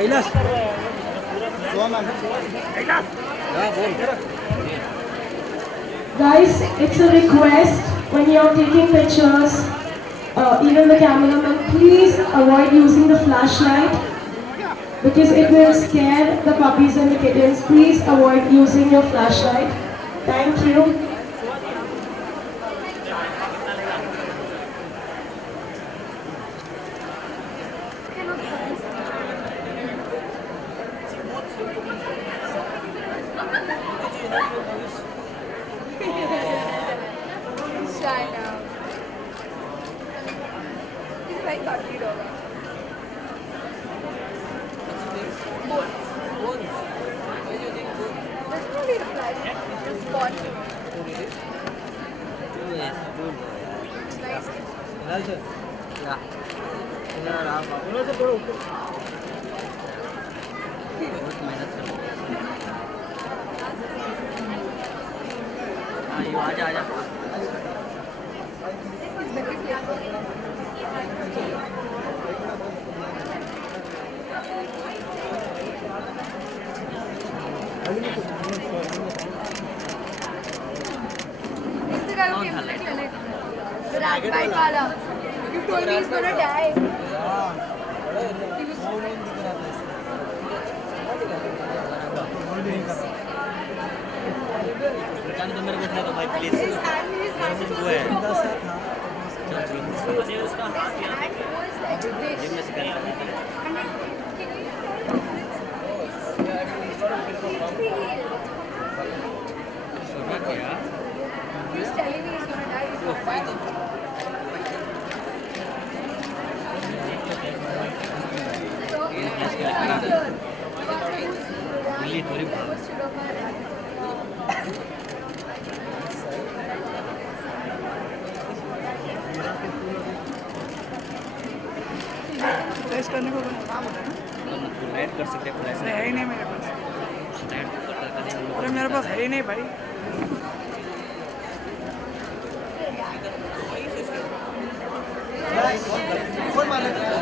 Guys, it's a request when you're taking pictures, even the cameraman, please avoid using the flashlight because it will scare the puppies and the kittens. Please avoid using your flashlight. Thank you. Shy now. He's a very cuddly dog. Doesn't really reply. Respond to me. Nice. आजा आजा He's very playful. He's the guy who came to the clinic. The rat bite wala. You told me he's gonna die. He was जाने तो मेरे को उठा दो भाई please his hand was वो है proper. मुझे उसका हाथ His यहाँ hand was like this. Gym में से करना है And I can you सुना क्या He's telling me he's gonna die. He's gonna die. So, मिली थोड़ी टेस्ट करने को काम होता है ना ऐड कर सकते हैं फ्लैश अरे है ही नहीं मेरे पास ऐड करता है अरे मेरे पास है ही नहीं भाई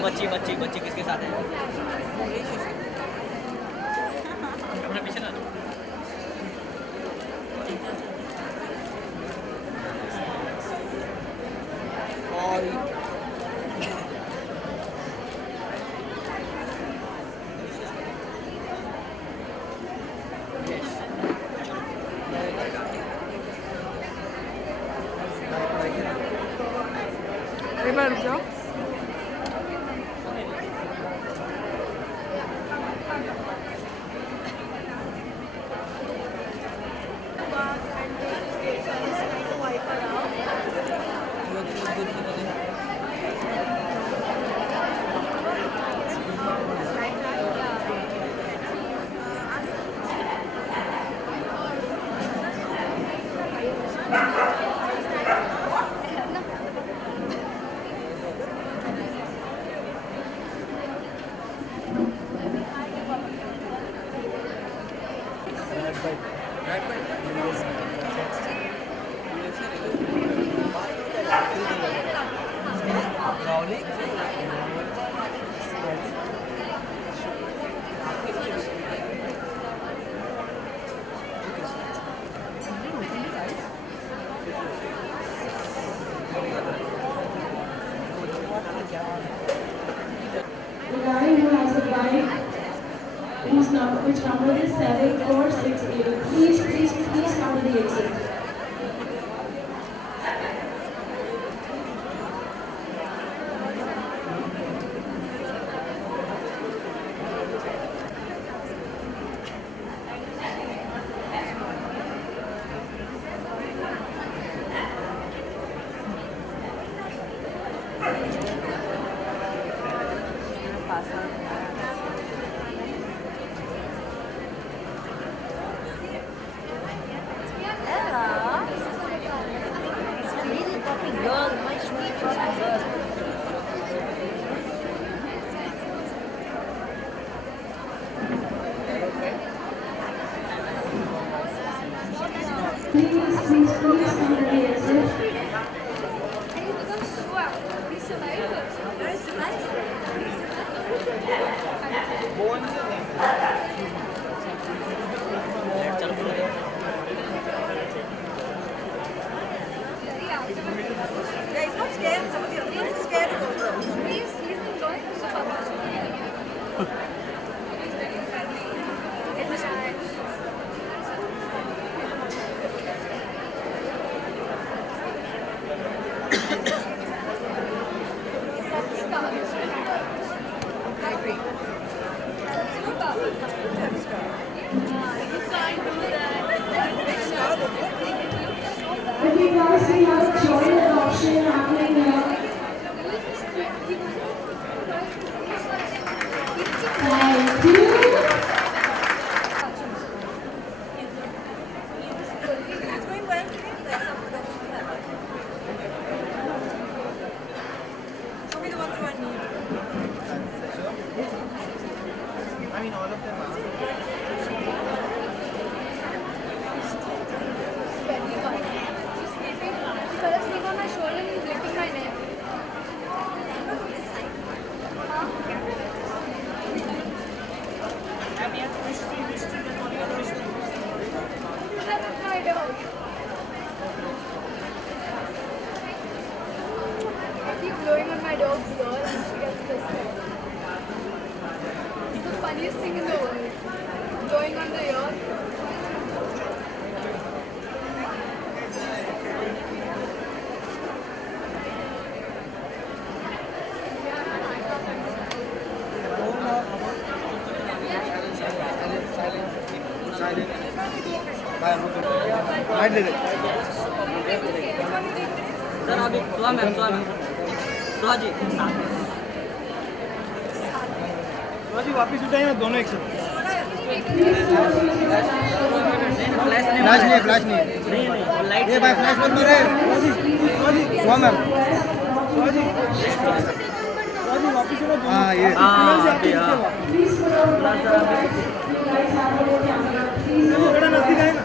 बच्ची बच्ची बच्ची किसके साथ है अपना पीछे ना एक बार रुक जाओ The guy who has a bike which number is 7468. Please come to the exit. Please come to the exit. And he becomes so active. He survived also. There is survival. Born Yeah, he's not scared. Some of the other ones are scared also. He's enjoying the performance. He's very friendly. It was nice. I agree. You can't do that. Big star, look. Okay guys, we have a joint adoption happening here. Thank you. It's going well today. There's some production happening. Show me the ones who are new. I mean, all of them are. Very fun. He's sleeping. He fell asleep on my shoulder and he's licking my neck. I have no idea how I keep blowing on my dog's ear and she gets pissed off. It's the funniest thing in the world. Blowing on the ear. I did it. Sir अभी सुहा ma'am सुहा जी साथ में जी वापिस उठाइए ना दोनों एक साथ flash flash नहीं फ्लैश नहीं नहीं लाइट ये भाई फ्लैश बंद कर रहे सुहा मैम वापिस उठा हाँ ये Please put on the mic, guys. You guys have your camera. Please. बड़ा नजदीक आएगा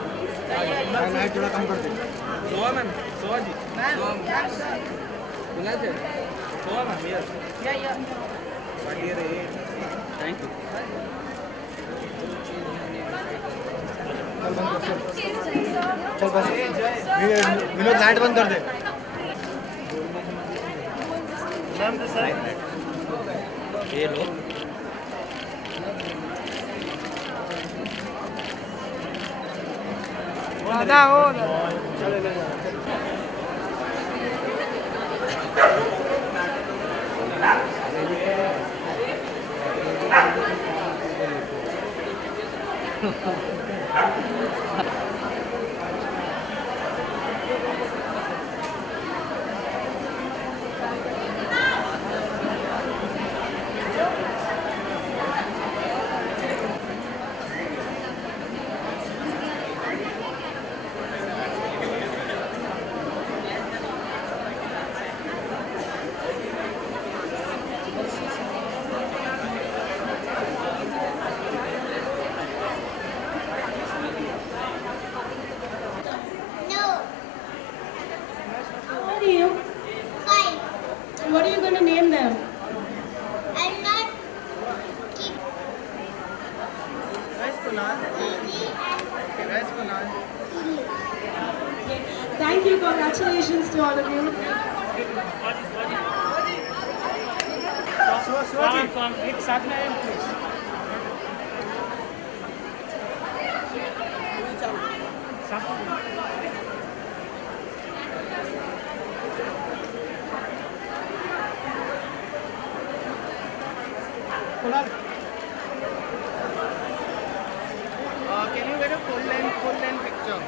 लाइट थोड़ा कम कर दे सोहा मैम सोहा जी बुला दे सोहा मैम या बढ़िया रे थैंक यू चल बस विनोद लाइट बंद कर दे ये लो दादा हो How old are you? 5. And what are you going to name them? I'm not keep Guys, Kunal. easy and Guys, Kunal. silly. Thank you. Congratulations to all of you. सुहा जी एक साथ में आए please Kunal, can you get a full length picture?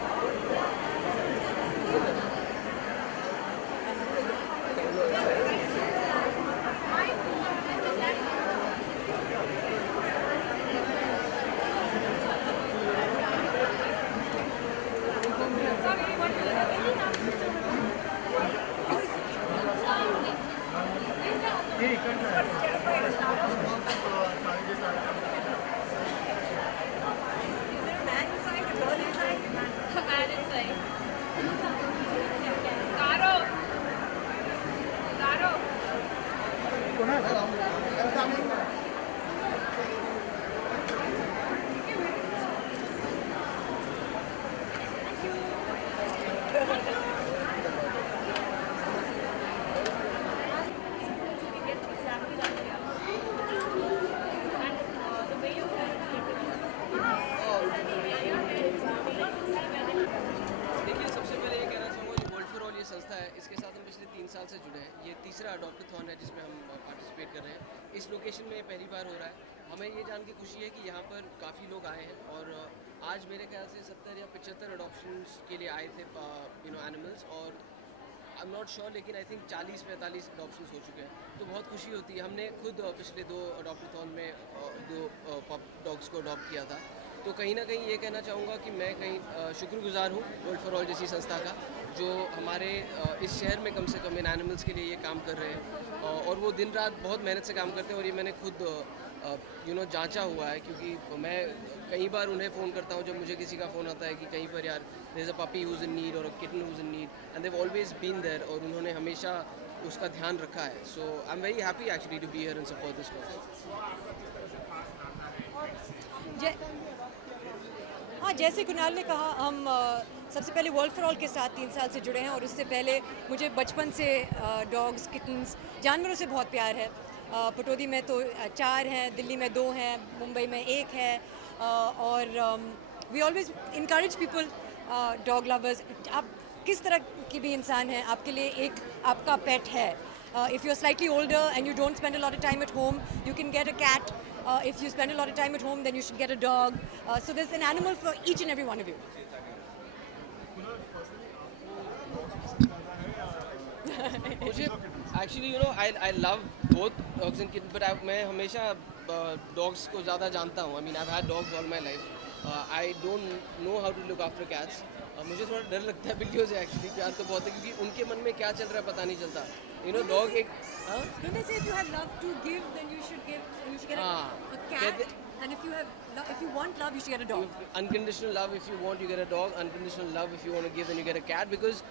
इस location में पहली बार हो रहा है। हमें ये जान के खुशी है कि यहाँ पर काफ़ी लोग आए हैं और आज मेरे ख्याल से 70 या 75 अडॉप्शंस के लिए आए थे एनिमल्स, और आई एम नॉट श्योर लेकिन आई थिंक 40-45 अडॉप्शंस हो चुके हैं। तो बहुत खुशी होती है। हमने खुद पिछले 2 अडॉप्टथॉन में 2 पप डॉग्स को अडॉप्ट किया था। तो कहीं ना कहीं ये कहना चाहूँगा कि मैं कहीं शुक्रगुजार हूँ वर्ल्ड फॉर ऑल जैसी संस्था का, जो हमारे इस शहर में कम से कम इन एनिमल्स के लिए ये काम कर रहे हैं। और वो दिन रात बहुत मेहनत से काम करते हैं, और ये मैंने खुद जांचा हुआ है, क्योंकि मैं कई बार उन्हें फ़ोन करता हूँ जब मुझे किसी का फ़ोन आता है कि कहीं पर यार there is a puppy who's in need or a kitten who's in need, and they've always been there, और उन्होंने हमेशा उसका ध्यान रखा है। So I am very happy actually to be here and support this cause. हाँ, जैसे कुणाल ने कहा, हम सबसे पहले वर्ल्ड फॉर ऑल के साथ 3 साल से जुड़े हैं, और उससे पहले मुझे बचपन से डॉग्स, किटन्स, जानवरों से बहुत प्यार है। पटौदी में तो 4 हैं, दिल्ली में 2 हैं, मुंबई में 1 है, और we always encourage people, dog lovers. आप किस तरह की भी इंसान हैं, आपके लिए एक आपका पेट है। If you're slightly older and you don't spend a lot of time at home, you can get a cat. If you spend a lot of time at home, then you should get a dog. So there's an animal for each and every one of you. मुझे actually I love both dogs and kitten, but मैं हमेशा dogs को ज़्यादा जानता हूँ। I mean I had dogs all my life. I don't know how to look after cats. मुझे थोड़ा डर लगता है बिल्लियों से एक्चुअली। प्यार तो बहुत है, क्योंकि उनके मन में क्या चल रहा है पता नहीं चलता। डॉग एक Don't they say if you have love to give, then you should get a cat, and if you want love, you should get a dog. Unconditional love if you want, you get a dog. Unconditional love if you want to give, then you get a cat. Because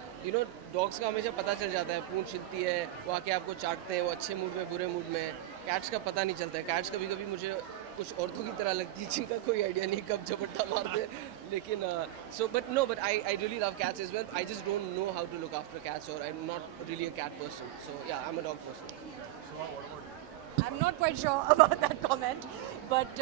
dogs का हमेशा पता चल जाता है, पूंछ हिलती है, वो आके आपको चाटते हैं, वो अच्छे मूड में बुरे मूड में। कैट्स का पता नहीं चलता है। कैट्स कभी कभी मुझे कुछ औरतों की तरह लगती है, जिनका कोई आइडिया नहीं कब झपट्टा मार दे। लेकिन but I really love cats as well. I just don't know how to look after cats, और I am not really a cat person. So yeah, I am a dog person. I'm not quite sure about that comment, but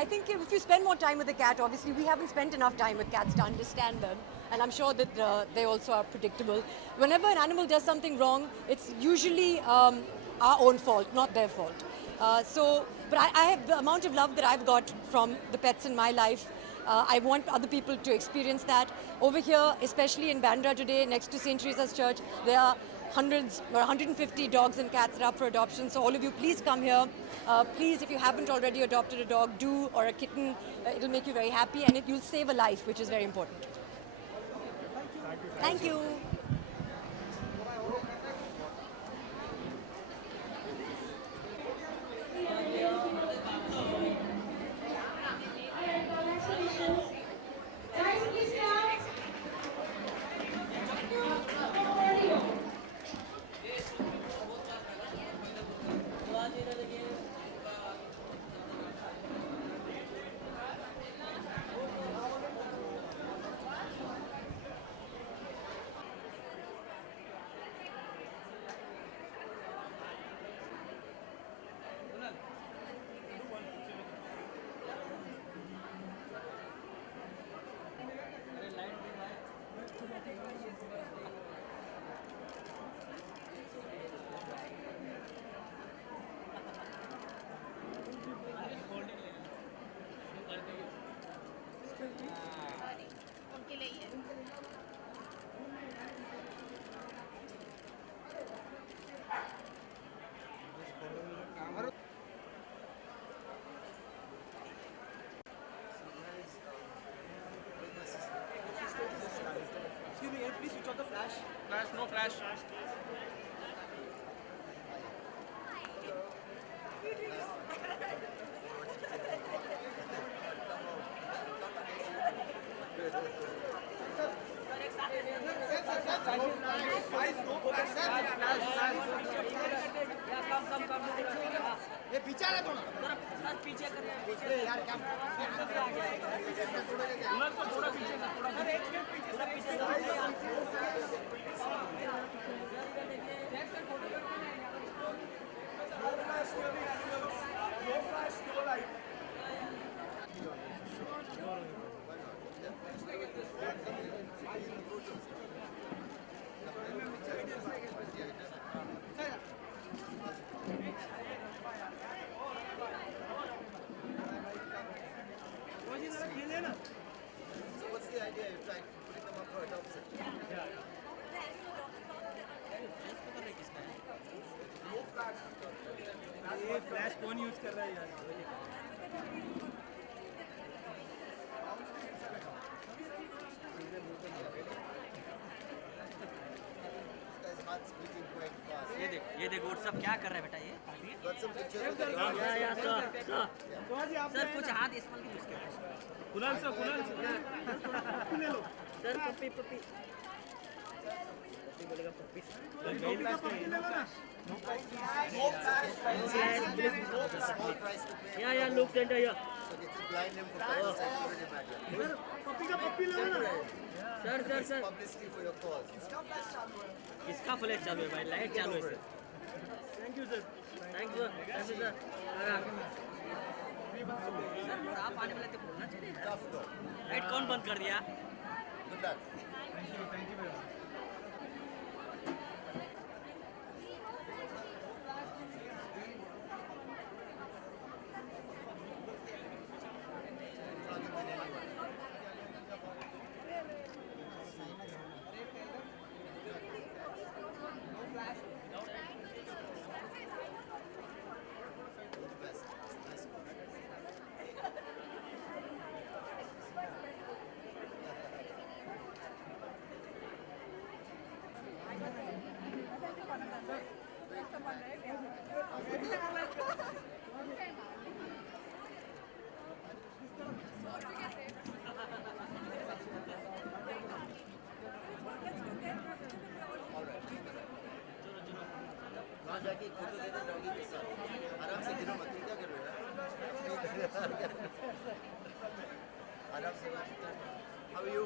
I think if you spend more time with the cat, obviously we haven't spent enough time with cats to understand them, and I'm sure that they also are predictable. Whenever an animal does something wrong, it's usually our own fault, not their fault. But I have the amount of love that I've got from the pets in my life. I want other people to experience that. Over here, especially in Bandra today, next to St. Teresa's Church, there are hundreds or 150 dogs and cats that are up for adoption. So all of you, please come here. Please, if you haven't already adopted a dog, do, or a kitten. It'll make you very happy, and you'll save a life, which is very important. Thank you. Guys, please clap. उनके लिए ही है। Excuse me, please switch off the flash. Flash, no flash. ये पीछे आ रहा है थोड़ा। पीछे कर पीछे यार क्या थोड़ा पीछे कर, थोड़ा फोन यूज कर रहा है यार. ये देख व्हाट्सअप क्या कर रहा है बेटा ये. सर कुछ हाथ इस पर भी यूज कर. कुणाल सर ले लो. सर पप्पी पप्पी बोलेगा पप्पी. पप्पी ले लो ना. या लुक सेंटर या. पप्पी का पप्पी ले लो ना. सर किसका फ्लैश चालू है भाई. लाइट चालू है sir. Thank you sir. Thank you sir. Sir आप आने वाले थे बोलना चाहिए. लाइट कौन बंद कर दिया. वहाँ जाके एक फोटो देना डॉगी के साथ. आराम से गिरो मत. तुम क्या कर रहे हो यार? आराम से बात कर. How are you?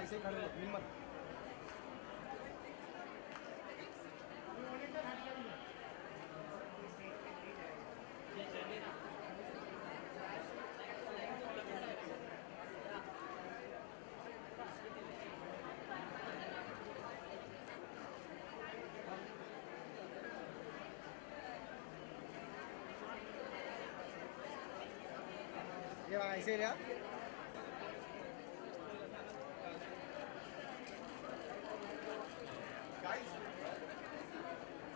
ऐसे खड़े हिम्मत. ये ऐसे रहा.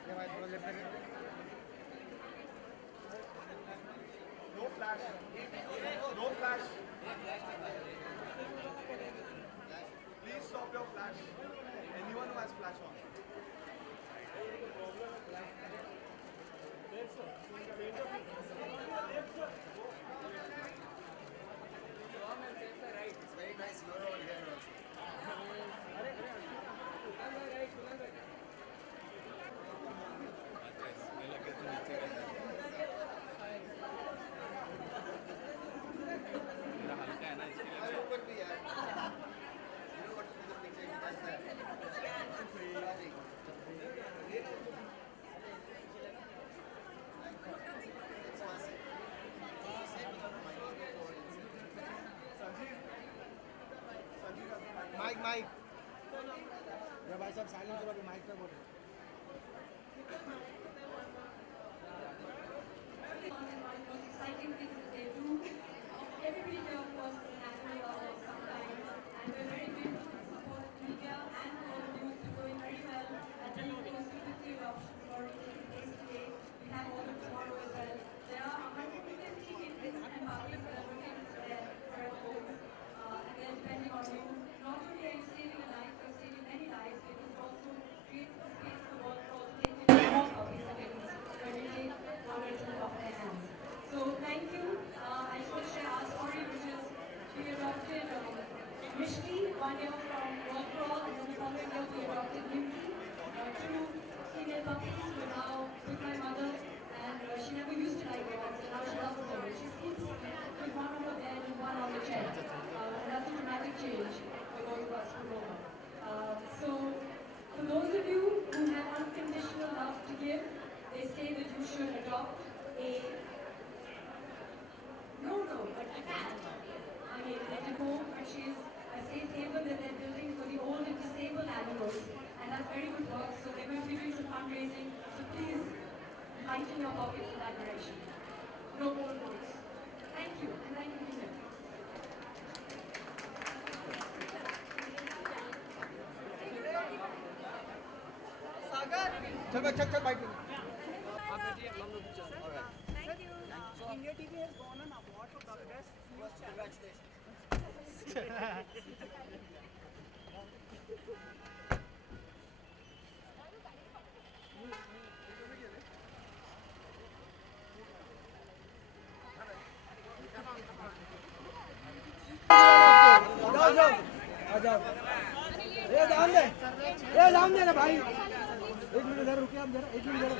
ये भाई थोड़ा लेफ्ट में. No flash. No flash. Please stop your flash. Anyone who has flash on. It's very nice. You're all here also. अरे ऊपर भी यार. You know what to do the picture. He does that. It's massive. You said you got a microphone before. Mic जब भाई साहब silence हो अभी mic पे बोलो. Exciting things that they do. Everybody here, of course, is an animal lover sometimes, and we're very grateful to support the media and all of you for doing very well and being close to 50 adoptions already taking place today. We have all of tomorrow as well. There are 150 infants and puppies that are looking there for a home, and they're depending on you. Not only are you saving a life, you're saving many lives, because you also create a space in the world for all to take care of more puppies. चल चल bike आप बैठिए, हम लोग चलते हैं। India TV has won an award for the best news channel. जाम दे ना भाई, एक मिनट इधर रुकिए आप जरा, एक मिनट जरा।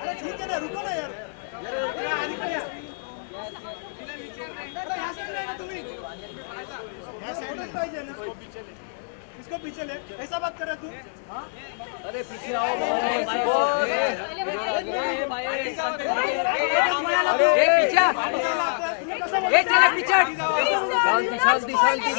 अरे ठीक है ना, रुको ना यार। अरे यहाँ से लेना तुम्ही, यहाँ से लेना पाहिजे ना, इसको पीछे ले, ऐसा बात कर रहा तू? अरे पीछे आओ भाई, शांति शांति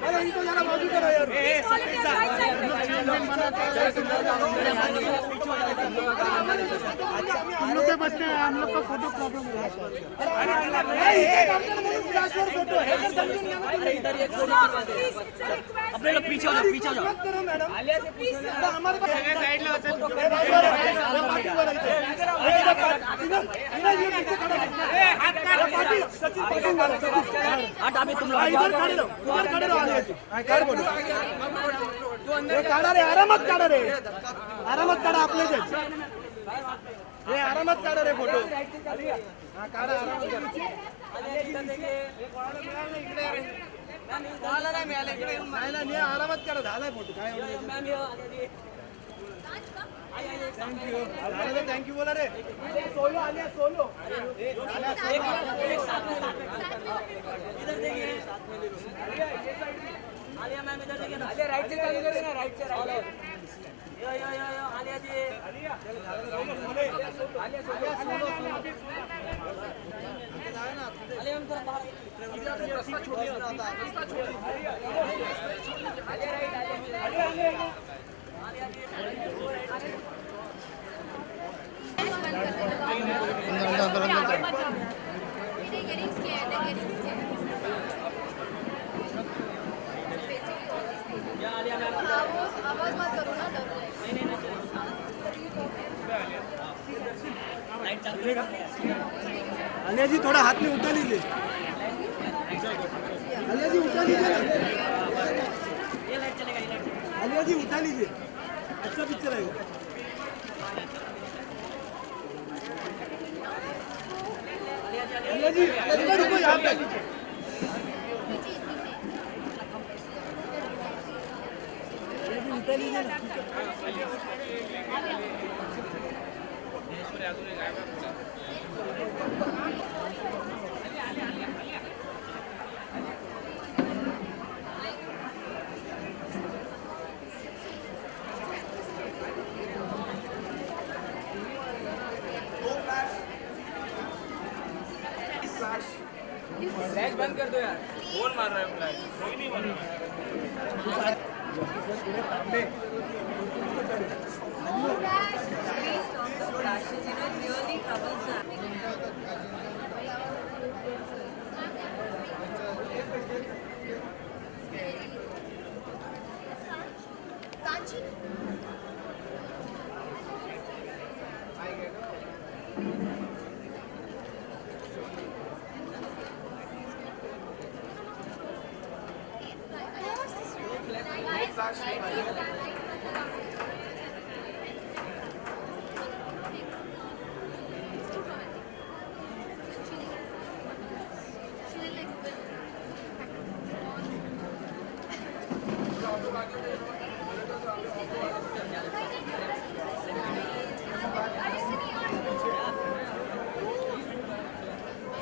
अरे इनको जरा बाजू करो यार। हम लोग के बच्चे हैं, हम लोग का फोटो प्रॉब्लम हो रहा है। फोटो है अपने लोग पीछे हो जाओ, पीछे हो जाओ। करो मैडम, हमारे पास साइड हट अभी तुम लोग इधर खड़े रहो, इधर खड़े रहो। काय बोलू काढा रे, आरामात काढा रे, आरामात काढा आपले जे हे आरामात काढा रे फोटो। हा काढा आरामात काढा। नाही आरामात काढा, झालाय फोटो काय थँक्यू थँक्यू बोला रे। Solo Alia solo Alia ma'am इधर देखिए ना, आलिया राइट से चालू करें ना, राइट से राइट। यो आलिया जी, आलिया मैम थोड़ा बाहर आवाज मत करो ना, डर आलिया जी थोड़ा हाथ में उठा लीजिए, आलिया जी उठा लीजिए ना, आलिया जी उठा लीजिए, अच्छा पिक्चर है। आलिया जी रुको, यहाँ पे लीजिए। उठा लीजिए ना। फ्लैश बंद कर दो यार, कौन मार रहा है फ्लैश? कोई नहीं मार रहा है।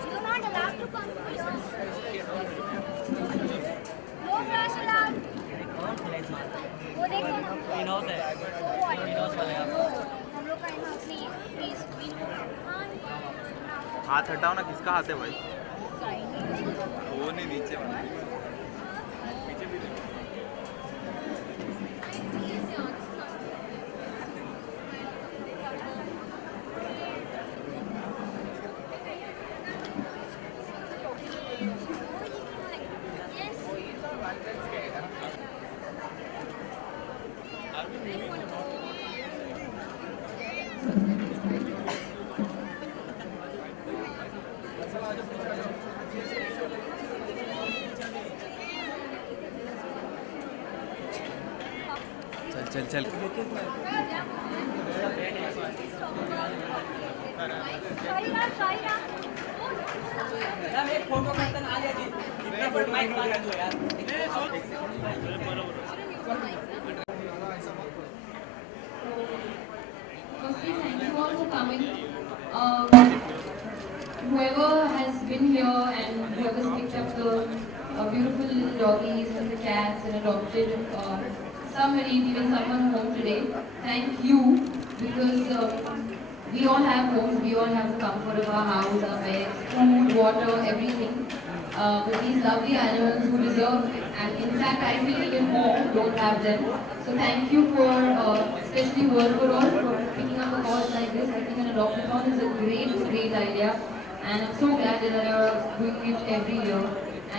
You're not allowed to come here. No flash allowed. वो देखो ना। इनहाउस है, इनहाउस वाले आप। हम लोग का इन-हाउस नहीं है। Please, we know. हाथ हटाओ ना, किसका हाथ है भाई? वो नहीं, नीचे वाला। पीछे भी देखो। चल चल चल शायरा शायरा यार एक फोटो करताना आली आजी इतना फोटो माइक मारा तू यार Firstly, thank you all for coming. Whoever has been here and whoever's picked up the beautiful little doggies and the cats and adopted somebody, even someone home today, thank you, because we all have homes, we all have the comfort of our house, our beds, food, water, everything. But these lovely animals who deserve, and in fact I feel even more, don't have them. So thank you for, especially World for All, for picking up a cause like this. I think an adopt-a-thon is a great idea, and I'm so glad that they are doing it every year.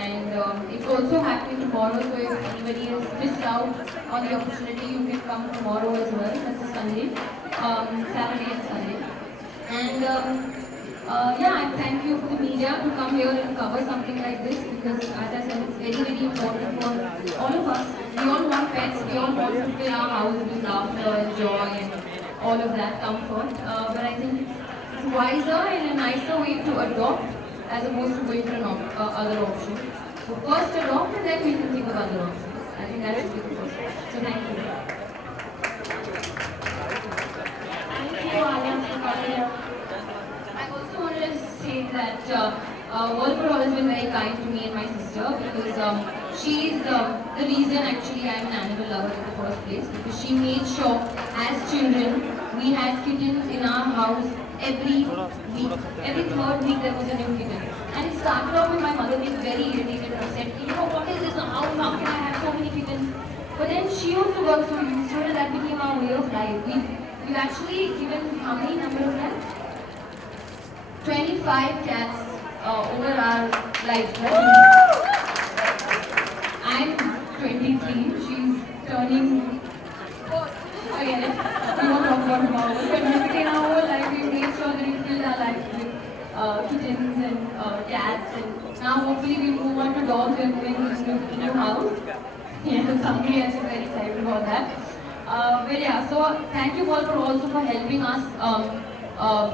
And it's also happening tomorrow, so if anybody has missed out on the opportunity, you can come tomorrow as well. That's a Sunday, Saturday and Sunday. And yeah, I thank you for the media to come here and cover something like this, because as I said, it's very important for all of us. We all want pets, we all want to fill our house with laughter and joy and all of that comfort. But I think it's wiser and a nicer way to adopt as opposed to going for an other option. So first adopt and then we can think of other options. I think that should be the first step. So thank you. Thank you, Alia, for coming here. I also wanted to say that World for All has been very kind to me and my sister, because she is the reason actually I am an animal lover in the first place, because she made sure as children we had kittens in our house every week. Every third week there was a new kitten. And it started off with my mother being very irritated and upset, you know, what is this, how can I have so many kittens? But then she also got so used to it, and that became our way of life. We've actually given how many number of cats? 25 cats over our lifetime. I'm 23, she's turning, forget it, we won't talk about tomorrow, but basically in our whole life we made sure that we filled our life with kittens and cats, and now hopefully we'll move on to dogs and move into a new house. Yeah, somebody else is very excited about that. But yeah, so thank you all for also for helping us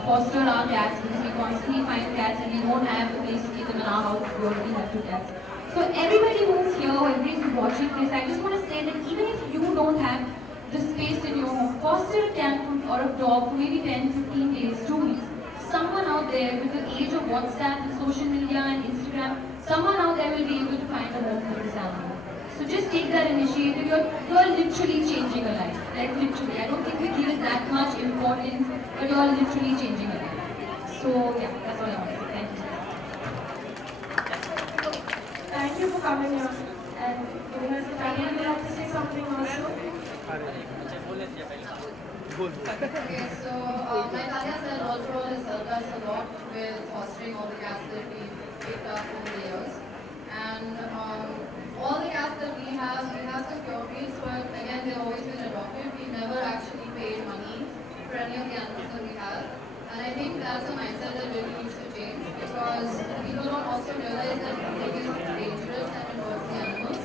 foster our cats, because we constantly find cats and we don't have a place to keep them in our house. We already have 2 cats. So everybody who's here, everybody who's watching this, I just want to say that even if you don't have the space in your home, foster a cat or a dog for maybe 10, 15 days, 2 weeks. Someone out there with the age of WhatsApp and social media and Instagram, someone out there will be able to find a home for this animal. So just take that initiative. You're literally changing a life. Like literally. I don't think we give it that much importance, but you're literally changing a life. So yeah, that's all I want to say. Thank you. Thank you for coming here and giving us the time. Would you like to say something also? Okay, so like Alia said, World for All has helped us a lot with fostering all the cats that we've picked up over the years. And all the cats that we have some pure breeds, but again, they've always been adopted. We've never actually paid money for any of the animals that we have. And I think that's a mindset that really needs to change, because people don't also realize that it is dangerous and it hurts the animals.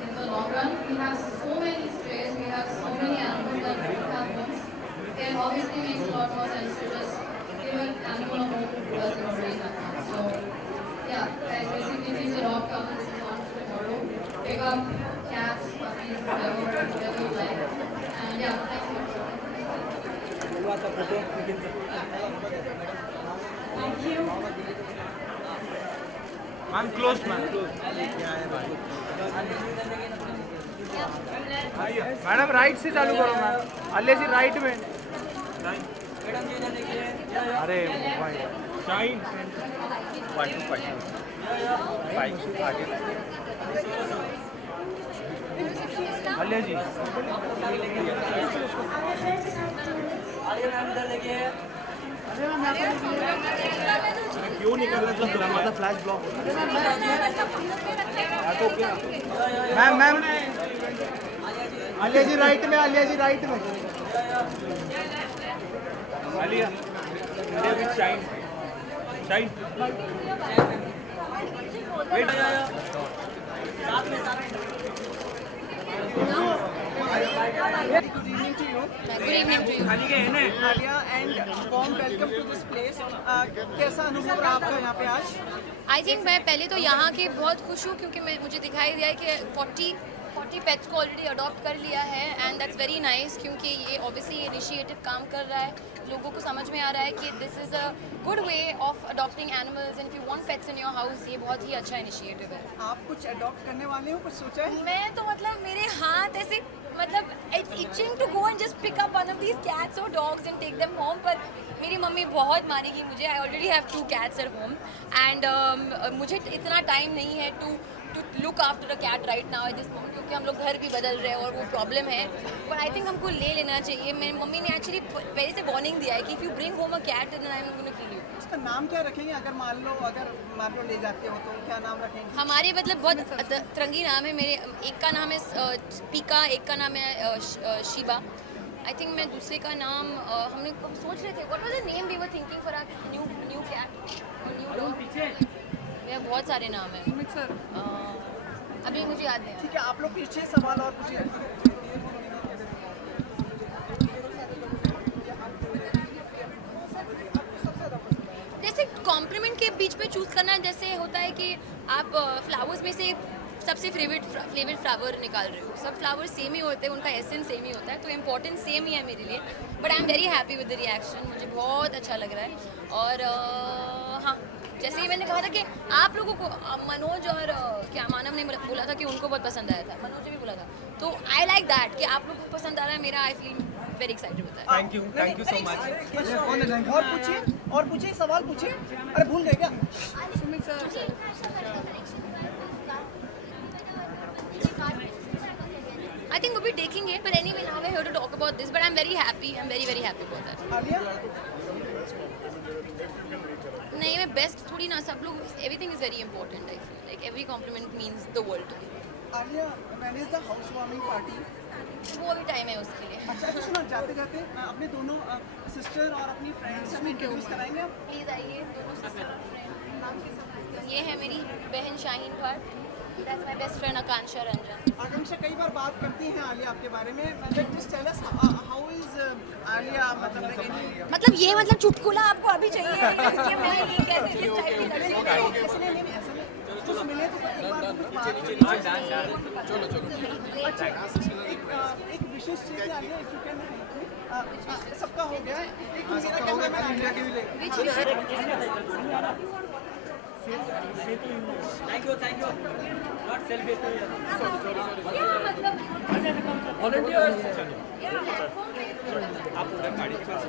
In the long run, we have so many strays, we have so many animals that don't have homes. It obviously makes a lot more sense to just give an animal a home who doesn't already have one. So yeah, guys, basically please adopt, come and sit on tomorrow. Pick up cats, puppies, whatever you like. And yeah, thank you. Thank you. Ma'am close ma'am madam right से चालू करो ma'am अल्ले जी right में अरे भाई shine 5 आगे अल्ले जी क्यों निकल रहा है flash block ma'am ma'am Alia ji right में Alia with shine shine wait साथ में Good evening to you. Good evening to you. Alia, and warm welcome to this place. कैसा अनुभव रहा आपका यहाँ पे आज? आई थिंक मैं पहले तो यहाँ के बहुत खुश हूँ क्योंकि मुझे दिखाई दिया है कि 40 पेट्स को ऑलरेडी अडॉप्ट कर लिया है एंड दैट्स वेरी नाइस क्योंकि ये ऑब्वियसली ये इनिशिएटिव काम कर रहा है, लोगों को समझ में आ रहा है कि this is a good way of adopting animals and if you want pets in your house, ये बहुत ही अच्छा इनिशिएटिव है। आप कुछ अडॉप्ट करने वाले हो, कुछ सोचा है? मैं तो मतलब मेरे हाथ ऐसे मतलब it's itching to go and just pick up one of these cats or dogs and take them home, पर मेरी मम्मी बहुत मारेगी मुझे। I already have 2 cats at home and मुझे इतना टाइम नहीं है to look after a cat right now at this moment क्योंकि हम लोग घर भी बदल रहे हैं और वो प्रॉब्लम है, बट आई थिंक हमको ले लेना चाहिए। मेरी मम्मी ने एक्चुअली पहले से वार्निंग दिया है कि if you bring home a cat then I am gonna kill you. इसका नाम क्या रखेंगे अगर मान लो ले जाते हो तो क्या नाम रखेंगे? हमारे मतलब बहुत तरंगी नाम है मेरे, एक का नाम है पीका, एक का नाम है शीबा। आई थिंक मैं दूसरे का नाम हम सोच रहे थे what was the name we were thinking for our new cat और न्यू डॉग। बहुत सारे नाम हैं सर, अभी मुझे याद नहीं। ठीक है, आप लोग पीछे सवाल और पूछिए। जैसे कॉम्प्लीमेंट के बीच में चूज करना जैसे होता है कि आप फ्लावर्स में से सबसे फेवरेट फ्लावर निकाल रहे हो, सब फ्लावर सेम ही होते हैं, उनका एसेंस सेम ही होता है, तो इम्पोर्टेंट सेम ही है मेरे लिए, but I am very happy with the reaction, मुझे बहुत अच्छा लग रहा है। और हाँ, जैसे ही मैंने कहा था कि आप लोगों को मनोज और क्या मानव ने बोला था कि उनको बहुत पसंद आया था, मनोज ने भी बोला था, तो आई लाइक दैट कि आप लोगों को पसंद आ रहा है मेरा, I feel very excited with that. Thank you so much. और पूछिए सवाल पूछिए। अरे भूल गए क्या? I think we'll be taking it, but anyway, now we're here to talk about this. But I'm very happy. I'm very, very happy about that. Alia? नहीं, मैं बेस्ट थोड़ी ना, सब लोग everything is very important. I feel like every compliment means the world to me. Alia, manage the house warming party. वो अभी time है उसके लिए। अच्छा, सुनो, जाते जाते अपने दोनों सिस्टर और अपनी फ्रेंड्स से इंट्रोड्यूस कराएंगे आप? प्लीज आइए दोनों सिस्टर। ये है मेरी बहन Shaheen Bhatt, that's my best friend Akanksha Ranjan. Akanksha कई बार बात करती हैं आलिया आपके बारे में, just tell us how is Alia, मतलब ये मतलब चुटकुला आपको अभी चाहिए कि मैं ये कैसे किस टाइप की लड़की हूँ? कुछ मिले तो एक बार कुछ बात चलो अच्छा, एक विशेष चीज़ है आलिया, इफ यू कैन सबका हो गया, एक मेरा कैमरामैन इंडिया के भी ले। Thank you not selfie volunteers आप पूरा गाड़ी के पास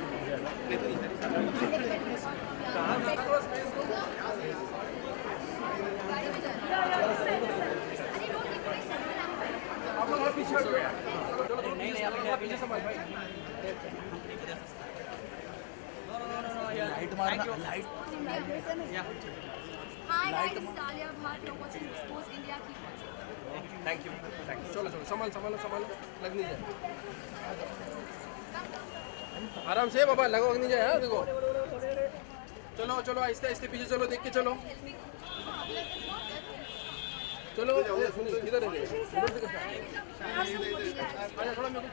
पीछे समझ भाई लाइट मारना light. Hi guys, this is Alia Bhatt. You're watching Expose India. Keep watching. Thank you चलो संभाल लग नहीं जाए, आराम से बाबा, लग नहीं जाए। हाँ देखो, चलो आहिस्ते आहिस्ते पीछे चलो, देख के चलो इधर है थोड़ा मेरे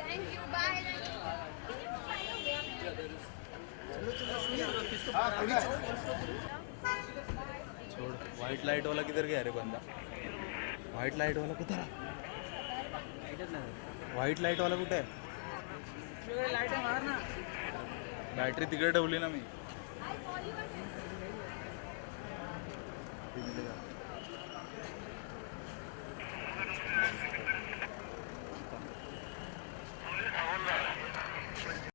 Thank you. Bye. छोड़, व्हाइट लाइट वाला किधर गया रे बंदा? व्हाइट लाइट वाला किधर? व्हाइट लाइट वाला कुठे आहे? लाइट मार ना, बॅटरी तिकडे ठेवली ना मी।